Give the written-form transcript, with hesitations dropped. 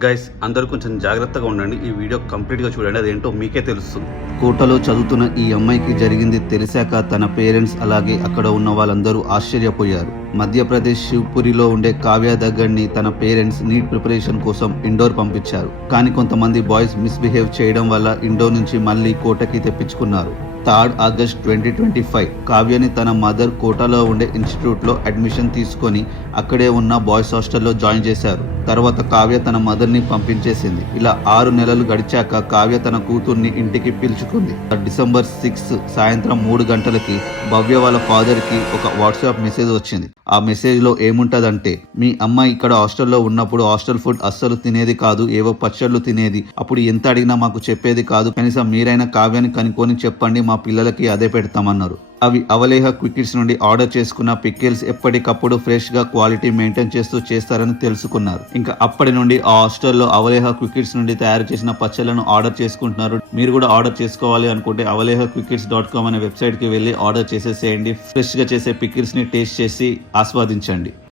Guys అందరూ కొంచెం జాగ్రత్తగా ఉండండి. ఈ వీడియో కంప్లీట్గా చూడండి, అదేంటో మీకే తెలుస్తుంది. కోటలో చదువుతున్న ఈ అమ్మాయికి జరిగింది తెలిసాక తన పేరెంట్స్ అలాగే అక్కడ ఉన్న వాళ్ళందరూ ఆశ్చర్యపోయారు. మధ్యప్రదేశ్ శివపురిలో ఉండే కావ్య దగ్గర్ని తన పేరెంట్స్ నీట్ ప్రిపరేషన్ కోసం ఇండోర్ పంపించారు. కానీ కొంతమంది బాయ్స్ మిస్బిహేవ్ చేయడం వల్ల ఇండోర్ నుంచి మళ్ళీ కోటకి తెప్పించుకున్నారు. 3 ఆగస్ట్ 2025 కావ్యని తన మదర్ కోటాలో ఉండే ఇన్స్టిట్యూట్లో అడ్మిషన్ తీసుకొని అక్కడే ఉన్న బాయ్స్ హాస్టల్లో జాయిన్ చేశారు. తర్వాత కావ్య తన మదర్ని పంపించేసింది. ఇలా 6 నెలలు గడిచాక కావ్య తన కూతుర్ని ఇంటికి పిలుచుకుంది. డిసెంబర్ 6 సాయంత్రం 3 గంటలకి భవ్య వాళ్ళ ఫాదర్కి ఒక వాట్సాప్ మెసేజ్ వచ్చింది. ఆ మెసేజ్లో ఏముంటదంటే, మీ అమ్మాయి ఇక్కడ హాస్టల్లో ఉన్నప్పుడు హాస్టల్ ఫుడ్ అస్సలు తినేది కాదు, ఏవో పచ్చళ్ళు తినేది, అప్పుడు ఎంత అడిగినా మాకు చెప్పేది కాదు, కనీసం మీరైనా కావ్యాన్ని కనుక్కొని చెప్పండి, మా పిల్లలకి అదే పెడతామన్నారు. అవి అవలేహ క్వికిట్స్ నుండి ఆర్డర్ చేసుకున్న పికిల్స్ ఎప్పటికప్పుడు ఫ్రెష్ గా క్వాలిటీ మెయింటైన్ చేస్తూ చేస్తారని తెలుసుకున్నారు. ఇంకా అప్పటి నుండి ఆ హాస్టల్లో అవలేహ క్వికిట్స్ నుండి తయారు చేసిన పచ్చళ్లను ఆర్డర్ చేసుకుంటున్నారు. మీరు కూడా ఆర్డర్ చేసుకోవాలి అనుకుంటే avalehaquickits.com అనే వెబ్సైట్ కి వెళ్ళి ఆర్డర్ చేసేసేయండి. ఫ్రెష్ గా చేసే పికిల్స్ ని టేస్ట్ చేసి ఆస్వాదించండి.